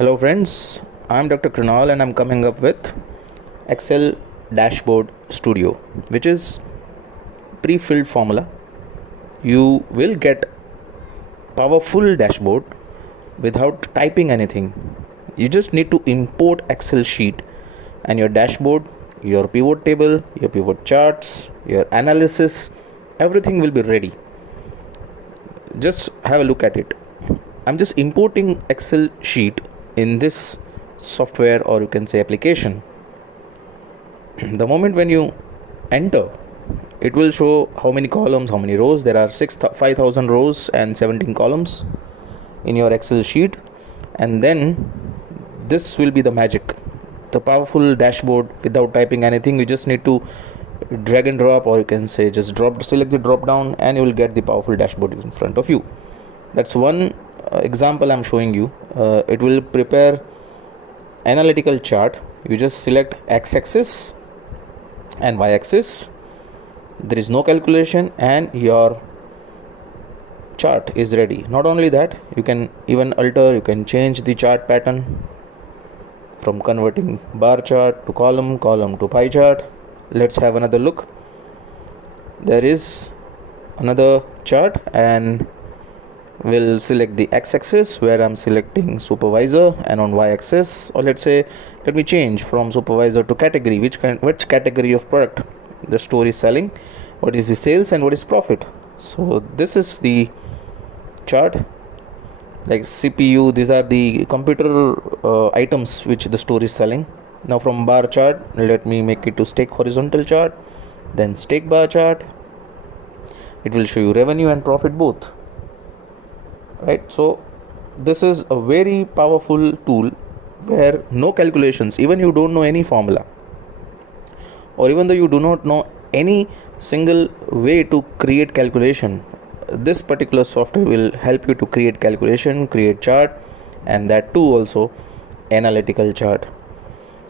Hello friends, I'm Dr. Krinal and I'm coming up with Excel Dashboard Studio, which is pre-filled formula. You will get powerful dashboard without typing anything. You just need to import Excel sheet and your dashboard, your pivot table, your pivot charts, your analysis, everything will be ready. Just have a look at it. I'm just importing Excel sheet in this software, or you can say application. The moment when you enter, it will show how many columns, how many rows. There are 5,000 rows and 17 columns in your Excel sheet, and then this will be the magic, the powerful dashboard without typing anything. You just need to drag and drop, or you can say just select the drop down, and you will get the powerful dashboard in front of you. That's one example I'm showing you. It will prepare analytical chart. You just select x-axis and y-axis. There is no calculation and your chart is ready. Not only that, you can even alter, you can change the chart pattern from converting bar chart to column to pie chart. Let's have another look. There is another chart, and we'll select the x-axis where I'm selecting supervisor, and on y-axis, or let's say, let me change from supervisor to category. Which category of product the store is selling, what is the sales and what is profit. So this is the chart, like CPU. These are the computer items which the store is selling. Now from bar chart, let me make it to stack horizontal chart, then stack bar chart. It will show you revenue and profit both. Right, so this is a very powerful tool where no calculations, even you don't know any formula, or even though you do not know any single way to create calculation, this particular software will help you to create calculation, create chart, and that too also analytical chart.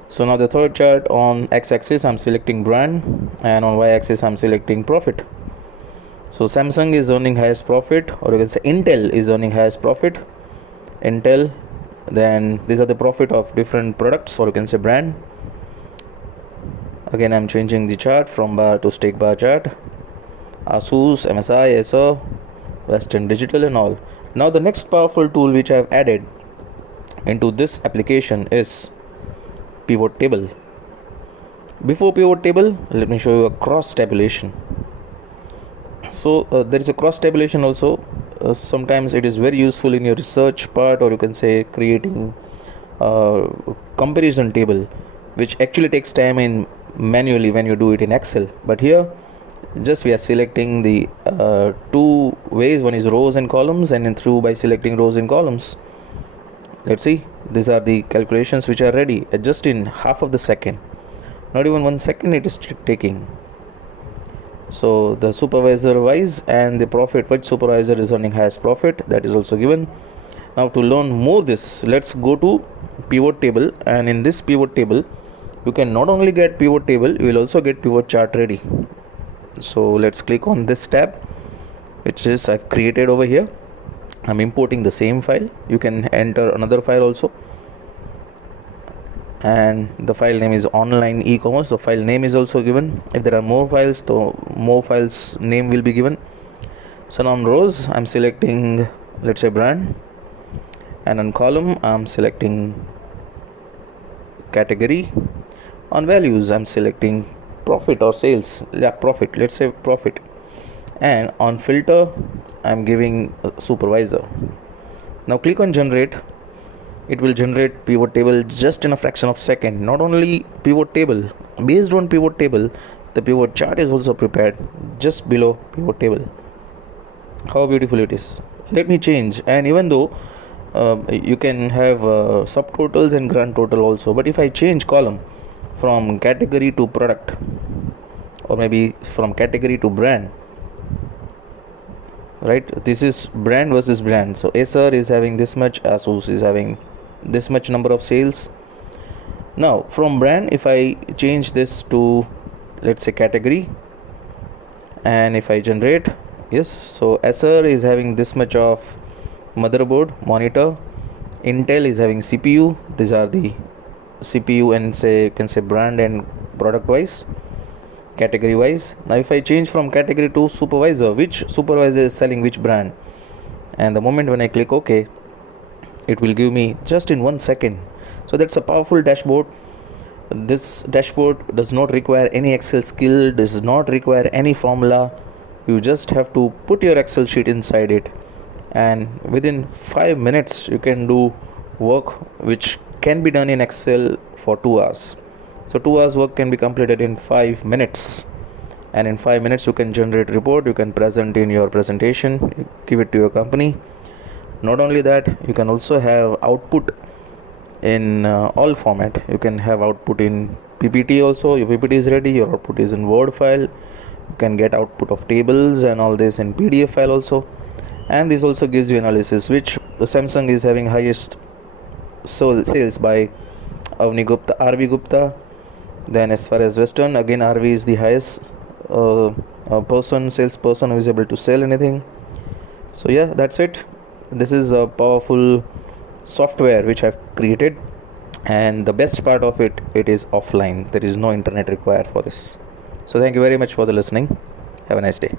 So now the third chart, on x-axis I'm selecting brand, and on y-axis I'm selecting profit. So Samsung is earning highest profit, or you can say Intel is earning highest profit. Intel, then these are the profit of different products, or you can say brand. Again, I'm changing the chart from bar to stack bar chart. Asus, MSI, Acer, Western Digital and all. Now the next powerful tool which I have added into this application is pivot table. Before pivot table, let me show you a cross tabulation. So there is a cross tabulation also. Sometimes it is very useful in your research part, or you can say creating comparison table, which actually takes time in manually when you do it in Excel. But here just we are selecting the two ways. One is rows and columns, and then through by selecting rows and columns. Let's see, these are the calculations which are ready just in half of the second. Not even 1 second it is taking. So the supervisor wise and the profit, which supervisor is earning highest profit, that is also given. Now to learn more this, let's go to pivot table, and in this pivot table you can not only get pivot table, you will also get pivot chart ready. So let's click on this tab, which is I've created over here. I'm importing the same file. You can enter another file also, and the file name is online e-commerce. The file name is also given. If there are more files, so more files name will be given. So now on rows I'm selecting, let's say, brand, and on column I'm selecting category. On values I'm selecting profit or sales. Yeah, profit, let's say profit. And on filter I'm giving supervisor. Now click on generate. It will generate pivot table just in a fraction of second. Not only pivot table, based on pivot table, the pivot chart is also prepared just below pivot table. How beautiful it is. Let me change, and even though you can have subtotals and grand total also, but if I change column from category to product, or maybe from category to brand, right, this is brand versus brand. So Acer is having this much, Asus is having this much number of sales. Now from brand, if I change this to, let's say, category, and if I generate, yes, so Acer is having this much of motherboard, monitor, Intel is having CPU. These are the CPU and say you can say brand and product wise, category wise. Now if I change from category to supervisor, which supervisor is selling which brand, and the moment when I click OK, it will give me just in 1 second. So that's a powerful dashboard. This dashboard does not require any Excel skill, does not require any formula. You just have to put your Excel sheet inside it, and within 5 minutes you can do work which can be done in Excel for 2 hours. So 2 hours work can be completed in 5 minutes, and in 5 minutes you can generate report, you can present in your presentation, you give it to your company. Not only that, you can also have output in all format. You can have output in PPT also. Your PPT is ready, your output is in Word file. You can get output of tables and all this in PDF file also. And this also gives you analysis, which Samsung is having highest sales by RV Gupta. Then as far as Western, again RV is the highest salesperson who is able to sell anything. So yeah, that's it. This is a powerful software which I've created, and the best part of it is offline. There is no internet required for this. So thank you very much for the listening. Have a nice day.